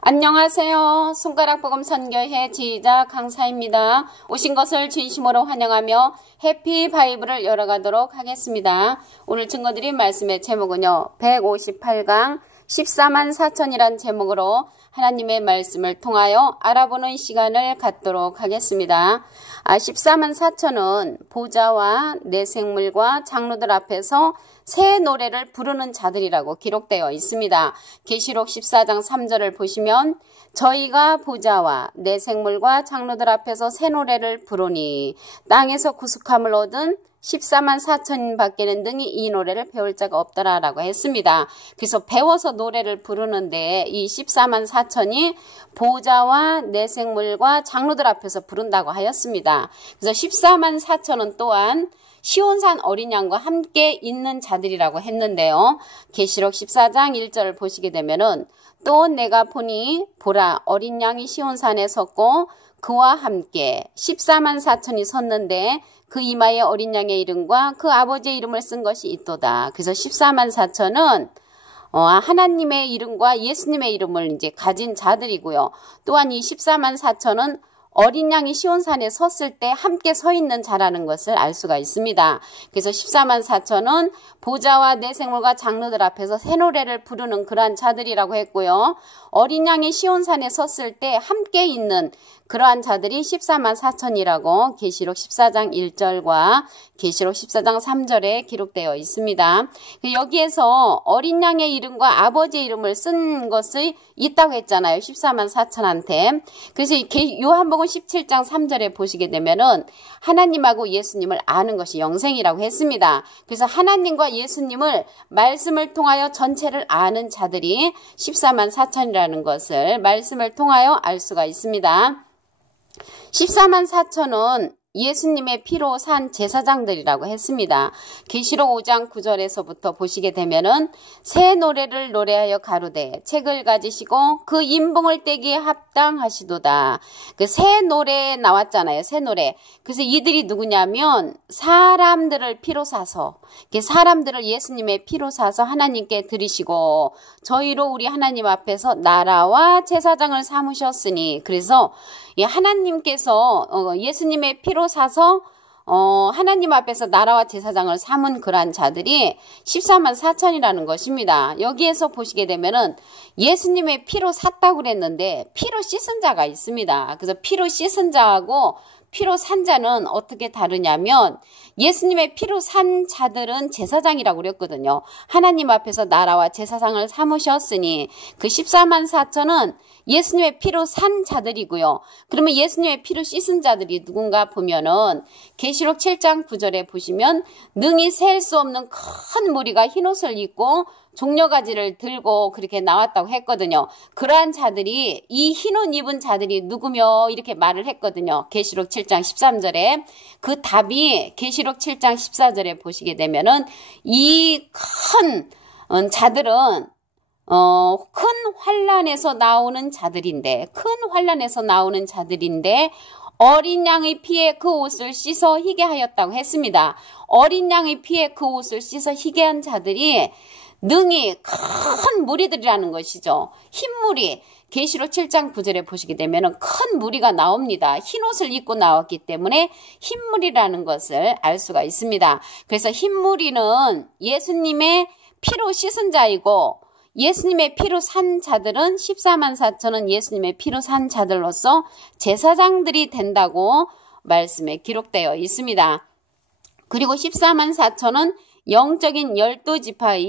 안녕하세요. 손가락복음 선교회 지휘자 강사입니다. 오신 것을 진심으로 환영하며 해피 바이블을 열어가도록 하겠습니다. 오늘 증거드린 말씀의 제목은요. 158강 14만 4천이란 제목으로 하나님의 말씀을 통하여 알아보는 시간을 갖도록 하겠습니다. 14만 4천은 보좌와 내생물과 장로들 앞에서 새 노래를 부르는 자들이라고 기록되어 있습니다. 계시록 14장 3절을 보시면 저희가 보좌와 내생물과 장로들 앞에서 새 노래를 부르니 땅에서 구속함을 얻은 14만 4천 밖에는 능히 이 노래를 배울 자가 없더라 라고 했습니다. 그래서 배워서 노래를 부르는데 이 14만 4천이 보좌와 내생물과 장로들 앞에서 부른다고 하였습니다. 그래서 14만 4천은 또한 시온산 어린 양과 함께 있는 자들이라고 했는데요. 계시록 14장 1절을 보시게 되면은 또 내가 보니 보라 어린 양이 시온산에 섰고 그와 함께 14만 4천이 섰는데 그 이마에 어린 양의 이름과 그 아버지의 이름을 쓴 것이 있도다. 그래서 14만 4천은 하나님의 이름과 예수님의 이름을 이제 가진 자들이고요. 또한 이 14만 4천은 어린 양이 시온산에 섰을 때 함께 서 있는 자라는 것을 알 수가 있습니다. 그래서 14만 4천은 보좌와 내생물과 장로들 앞에서 새 노래를 부르는 그러한 자들이라고 했고요. 어린 양이 시온산에 섰을 때 함께 있는 그러한 자들이 14만 4천이라고 계시록 14장 1절과 계시록 14장 3절에 기록되어 있습니다. 여기에서 어린 양의 이름과 아버지의 이름을 쓴 것이 있다고 했잖아요. 14만 4천한테. 그래서 요한복음 17장 3절에 보시게 되면은 하나님하고 예수님을 아는 것이 영생이라고 했습니다. 그래서 하나님과 예수님을 말씀을 통하여 전체를 아는 자들이 14만 4천이라는 것을 말씀을 통하여 알 수가 있습니다. 14만 4천은 예수님의 피로 산 제사장들이라고 했습니다. 계시록 5장 9절에서부터 보시게 되면은 새 노래를 노래하여 가로되 책을 가지시고 그 인봉을 떼기에 합당하시도다. 그 새 노래 나왔잖아요. 새 노래. 그래서 이들이 누구냐면 사람들을 피로 사서 사람들을 예수님의 피로 사서 하나님께 드리시고 저희로 우리 하나님 앞에서 나라와 제사장을 삼으셨으니 그래서 하나님께서 예수님의 피로 사서 하나님 앞에서 나라와 제사장을 삼은 그러한 자들이 14만 4천이라는 것입니다. 여기에서 보시게 되면은 예수님의 피로 샀다고 그랬는데 피로 씻은 자가 있습니다. 그래서 피로 씻은 자하고 피로 산 자는 어떻게 다르냐면 예수님의 피로 산 자들은 제사장이라고 그랬거든요. 하나님 앞에서 나라와 제사장을 삼으셨으니 그 14만 4천은 예수님의 피로 산 자들이고요. 그러면 예수님의 피로 씻은 자들이 누군가 보면은 계시록 7장 9절에 보시면 능히 셀 수 없는 큰 무리가 흰옷을 입고 종려가지를 들고 그렇게 나왔다고 했거든요. 그러한 자들이 이 흰옷 입은 자들이 누구며 이렇게 말을 했거든요. 계시록 7장 13절에 그 답이 계시록 7장 14절에 보시게 되면은 이 큰 자들은 큰 환란에서 나오는 자들인데 어린 양의 피에 그 옷을 씻어 희게 하였다고 했습니다. 어린 양의 피에 그 옷을 씻어 희게 한 자들이 능히 큰 무리들이라는 것이죠. 흰 무리. 계시록 7장 9절에 보시게 되면 큰 무리가 나옵니다. 흰 옷을 입고 나왔기 때문에 흰 무리라는 것을 알 수가 있습니다. 그래서 흰 무리는 예수님의 피로 씻은 자이고 예수님의 피로 산 자들은 14만 4천은 예수님의 피로 산 자들로서 제사장들이 된다고 말씀에 기록되어 있습니다. 그리고 14만 4천은 영적인 12지파의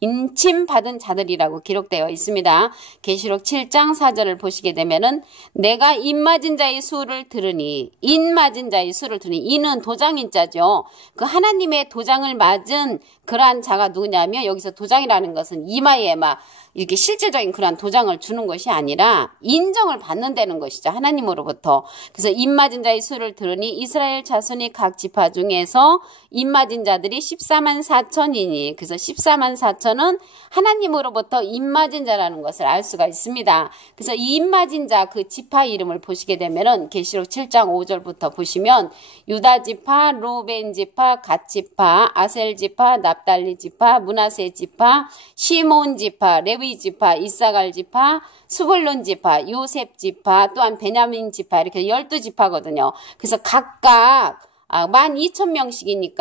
인침받은 자들이라고 기록되어 있습니다. 계시록 7장 4절을 보시게 되면은 내가 인맞은 자의 수를 들으니 이는 도장인자죠. 그 하나님의 도장을 맞은 그러한 자가 누구냐면 여기서 도장이라는 것은 이마에 막 이렇게 실질적인 그런 도장을 주는 것이 아니라 인정을 받는다는 것이죠. 하나님으로부터. 그래서 입맞은 자의 수를 들으니 이스라엘 자손이 각 지파 중에서 입맞은 자들이 14만 4천이니 그래서 14만 4천은 하나님으로부터 입맞은 자라는 것을 알 수가 있습니다. 그래서 이 입맞은 자 그 지파 이름을 보시게 되면은 계시록 7장 5절부터 보시면 유다 지파, 루벤 지파, 갓 지파, 아셀 지파, 납달리 지파, 므낫세 지파, 시몬 지파, 레위 레위 지파, 이사갈 지파, 스불론 지파, 요셉 지파, 또한 베냐민 지파 이렇게 12지파거든요. 그래서 각각 12,000명씩이니까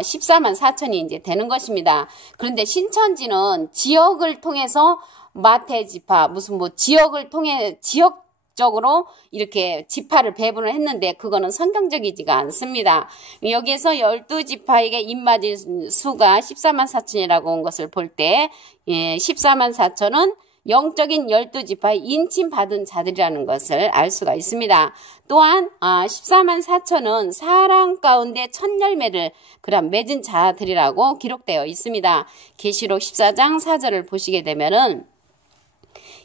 14만 4천이 이제 되는 것입니다. 그런데 신천지는 지역을 통해서 마태 지파, 무슨 뭐 지역을 통해 지역적으로 이렇게 지파를 배분을 했는데 그거는 성경적이지가 않습니다. 여기에서 12지파에게 입맞은 수가 14만 4천이라고 온 것을 볼 때 14만 4천은 영적인 12지파의 인침받은 자들이라는 것을 알 수가 있습니다. 또한 14만 4천은 사랑 가운데 첫 열매를 맺은 자들이라고 기록되어 있습니다. 계시록 14장 4절을 보시게 되면은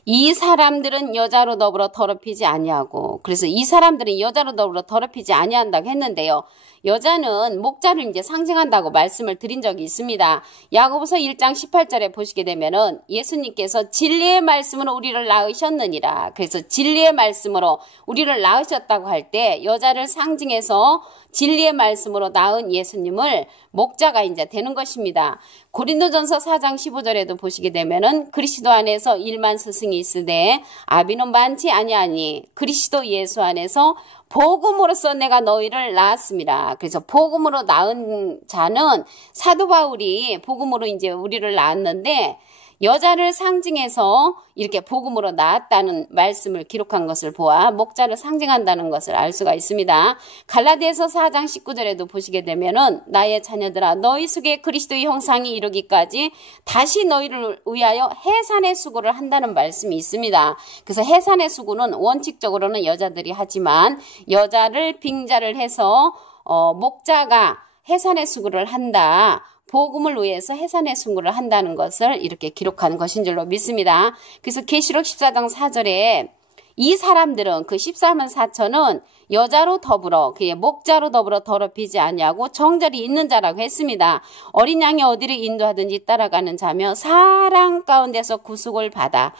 이 사람들은 여자로 더불어 더럽히지 아니하고, 그래서 이 사람들은 여자로 더불어 더럽히지 아니한다고 했는데요. 여자는 목자를 이제 상징한다고 말씀을 드린 적이 있습니다. 야고보서 1장 18절에 보시게 되면은 예수님께서 진리의 말씀으로 우리를 낳으셨느니라. 그래서 진리의 말씀으로 우리를 낳으셨다고 할 때 여자를 상징해서 진리의 말씀으로 낳은 예수님을 목자가 이제 되는 것입니다. 고린도전서 4장 15절에도 보시게 되면은 그리스도 안에서 1만 스승이 있으되 아비는 많지 아니하니 그리스도 예수 안에서 복음으로써 내가 너희를 낳았습니다. 그래서 복음으로 낳은 자는 사도 바울이 복음으로 이제 우리를 낳았는데 여자를 상징해서 이렇게 복음으로 낳았다는 말씀을 기록한 것을 보아 목자를 상징한다는 것을 알 수가 있습니다. 갈라디아서 4장 19절에도 보시게 되면은 나의 자녀들아 너희 속에 그리스도의 형상이 이르기까지 다시 너희를 위하여 해산의 수고를 한다는 말씀이 있습니다. 그래서 해산의 수고는 원칙적으로는 여자들이 하지만 여자를 빙자를 해서 목자가 해산의 수고를 한다. 복음을 위해서 해산의 수고를 한다는 것을 이렇게 기록한 것인 줄로 믿습니다. 그래서 계시록 14장 4절에 이 사람들은 그 14만 4천은 여자로 더불어 그의 목자로 더불어 더럽히지 아니하고 정절이 있는 자라고 했습니다. 어린 양이 어디를 인도하든지 따라가는 자며 사랑 가운데서 구속을 받아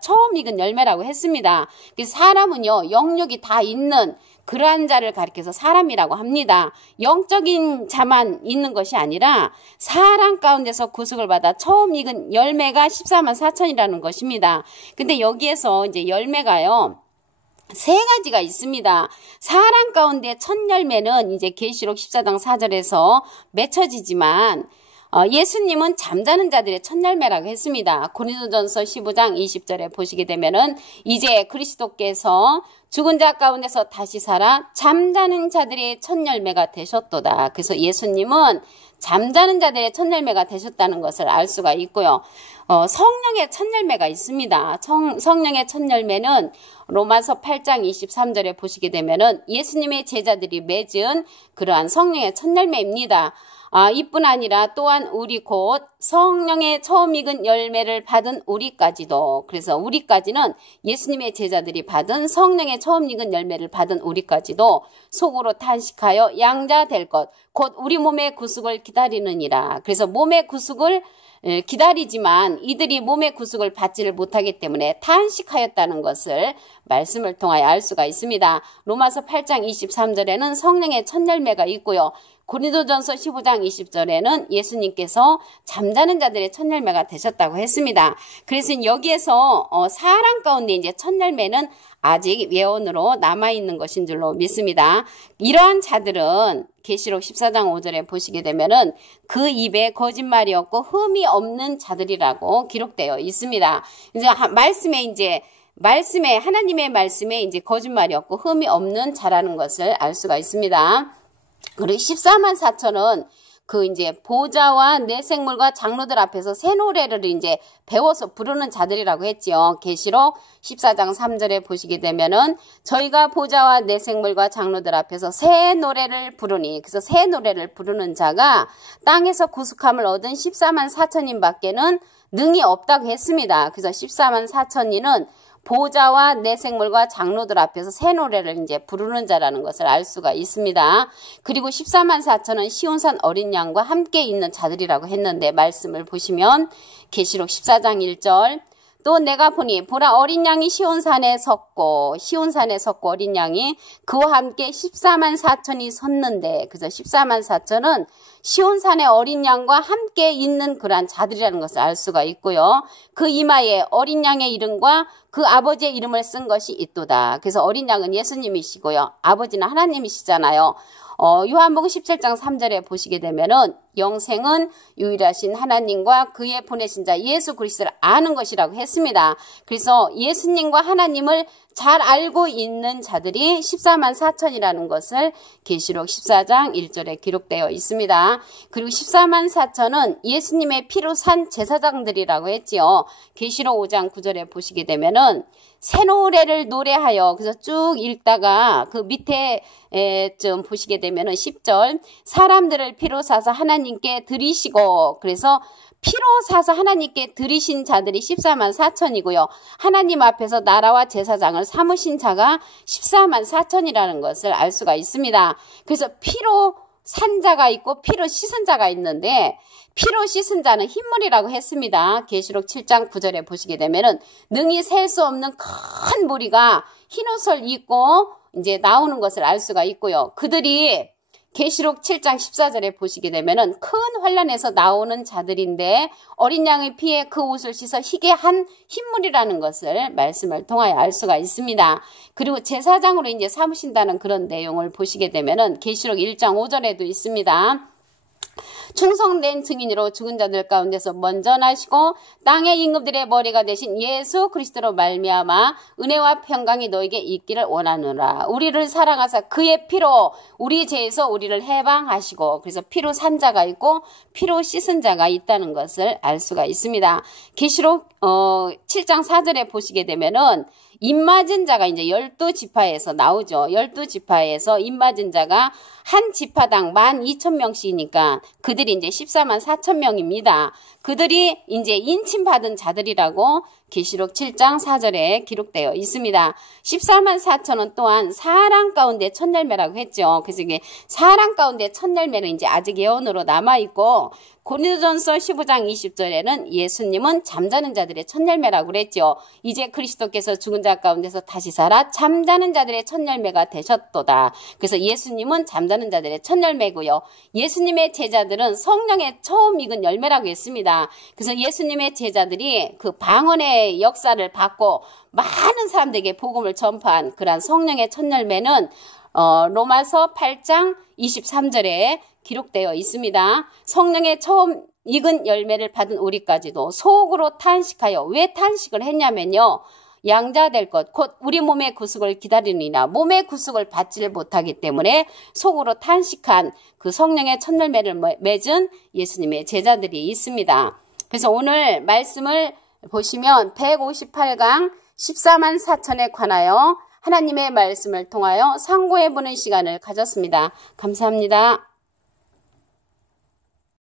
처음 익은 열매라고 했습니다. 그래서 사람은요 영육이 다 있는 그러한 자를 가리켜서 사람이라고 합니다. 영적인 자만 있는 것이 아니라 사랑 가운데서 구속을 받아 처음 익은 열매가 14만 4천이라는 것입니다. 근데 여기에서 이제 열매가요. 세 가지가 있습니다. 사랑 가운데 첫 열매는 이제 계시록 14장 4절에서 맺혀지지만 예수님은 잠자는 자들의 첫 열매라고 했습니다. 고린도전서 15장 20절에 보시게 되면은 이제 그리스도께서 죽은 자 가운데서 다시 살아 잠자는 자들의 첫 열매가 되셨도다. 그래서 예수님은 잠자는 자들의 첫 열매가 되셨다는 것을 알 수가 있고요. 성령의 첫 열매가 있습니다. 성령의 첫 열매는 로마서 8장 23절에 보시게 되면은 예수님의 제자들이 맺은 그러한 성령의 첫 열매입니다. 이뿐 아니라 또한 우리 곧 성령의 처음 익은 열매를 받은 우리까지도, 그래서 우리까지는 예수님의 제자들이 받은 성령의 처음 익은 열매를 받은 우리까지도 속으로 탄식하여 양자 될 것 곧 우리 몸의 구속을 기다리느니라. 그래서 몸의 구속을 기다리지만 이들이 몸의 구속을 받지를 못하기 때문에 탄식하였다는 것을 말씀을 통하여 알 수가 있습니다. 로마서 8장 23절에는 성령의 첫 열매가 있고요. 고린도전서 15장 20절에는 예수님께서 잠자는 자들의 첫 열매가 되셨다고 했습니다. 그래서 여기에서 사랑 가운데 이제 첫 열매는 아직 예언으로 남아있는 것인 줄로 믿습니다. 이러한 자들은 계시록 14장 5절에 보시게 되면은 그 입에 거짓말이 없고 흠이 없는 자들이라고 기록되어 있습니다. 이제 하나님의 말씀에 이제 거짓말이 없고 흠이 없는 자라는 것을 알 수가 있습니다. 그리고 14만 4천은 그 이제 보좌와 내생물과 장로들 앞에서 새 노래를 이제 배워서 부르는 자들이라고 했지요. 계시록 14장 3절에 보시게 되면은 저희가 보좌와 내생물과 장로들 앞에서 새 노래를 부르니, 그래서 새 노래를 부르는 자가 땅에서 구속함을 얻은 14만 4천인 밖에는 능히 없다고 했습니다. 그래서 14만 4천인은 보좌와 내생물과 장로들 앞에서 새 노래를 이제 부르는 자라는 것을 알 수가 있습니다. 그리고 14만 4천은 시온산 어린 양과 함께 있는 자들이라고 했는데 말씀을 보시면 계시록 14장 1절 또 내가 보니 보라 어린 양이 시온산에 섰고 어린 양이 그와 함께 14만 4천이 섰는데 그래서 14만 4천은 시온산의 어린 양과 함께 있는 그러한 자들이라는 것을 알 수가 있고요. 그 이마에 어린 양의 이름과 그 아버지의 이름을 쓴 것이 있도다. 그래서 어린 양은 예수님이시고요. 아버지는 하나님이시잖아요. 요한복음 17장 3절에 보시게 되면은 영생은 유일하신 하나님과 그의 보내신 자 예수 그리스도를 아는 것이라고 했습니다. 그래서 예수님과 하나님을 잘 알고 있는 자들이 14만 4천이라는 것을 계시록 14장 1절에 기록되어 있습니다. 그리고 14만 4천은 예수님의 피로 산 제사장들이라고 했지요. 계시록 5장 9절에 보시게 되면은 새 노래를 노래하여 그래서 쭉 읽다가 그 밑에 좀 보시게 되면은 10절 사람들을 피로 사서 하나님께 드리시고 그래서 피로 사서 하나님께 드리신 자들이 14만 4천이고요. 하나님 앞에서 나라와 제사장을 삼으신 자가 14만 4천이라는 것을 알 수가 있습니다. 그래서 피로 산 자가 있고 피로 씻은 자가 있는데 피로 씻은 자는 흰물이라고 했습니다. 계시록 7장 9절에 보시게 되면은 능히 셀 수 없는 큰 무리가 흰옷을 입고 이제 나오는 것을 알 수가 있고요. 그들이 계시록 7장 14절에 보시게 되면은 큰 환란에서 나오는 자들인데 어린 양의 피에 그 옷을 씻어 희게 한 흰물이라는 것을 말씀을 통하여 알 수가 있습니다. 그리고 제사장으로 이제 삼으신다는 그런 내용을 보시게 되면은 계시록 1장 5절에도 있습니다. 충성된 증인으로 죽은 자들 가운데서 먼저 나시고 땅의 임금들의 머리가 되신 예수 그리스도로 말미암아 은혜와 평강이 너에게 있기를 원하노라. 우리를 사랑하사 그의 피로 우리 죄에서 우리를 해방하시고 그래서 피로 산 자가 있고 피로 씻은 자가 있다는 것을 알 수가 있습니다. 계시록 7장 4절에 보시게 되면은 입맞은 자가 이제 12지파에서 나오죠. 12지파에서 입맞은 자가 한 지파당 12,000명씩이니까 그들이 이제 14만 4천 명입니다. 그들이 이제 인침받은 자들이라고 계시록 7장 4절에 기록되어 있습니다. 14만 4천은 또한 사랑 가운데 첫 열매라고 했죠. 그래서 이게 사랑 가운데 첫 열매는 이제 아직 예언으로 남아있고 고린도전서 15장 20절에는 예수님은 잠자는 자들의 첫 열매라고 그랬죠. 이제 그리스도께서 죽은 자 가운데서 다시 살아 잠자는 자들의 첫 열매가 되셨도다. 그래서 예수님은 잠자는 자들의 첫 열매고요. 예수님의 제자들은 성령의 처음 익은 열매라고 했습니다. 그래서 예수님의 제자들이 그 방언의 역사를 받고 많은 사람들에게 복음을 전파한 그러한 성령의 첫 열매는 로마서 8장 23절에 기록되어 있습니다. 성령의 처음 익은 열매를 받은 우리까지도 속으로 탄식하여 왜 탄식을 했냐면요. 양자될 것, 곧 우리 몸의 구속을 기다리느니라. 몸의 구속을 받지를 못하기 때문에 속으로 탄식한 그 성령의 첫 열매를 맺은 예수님의 제자들이 있습니다. 그래서 오늘 말씀을 보시면 158강 14만 4천에 관하여 하나님의 말씀을 통하여 상고해보는 시간을 가졌습니다. 감사합니다.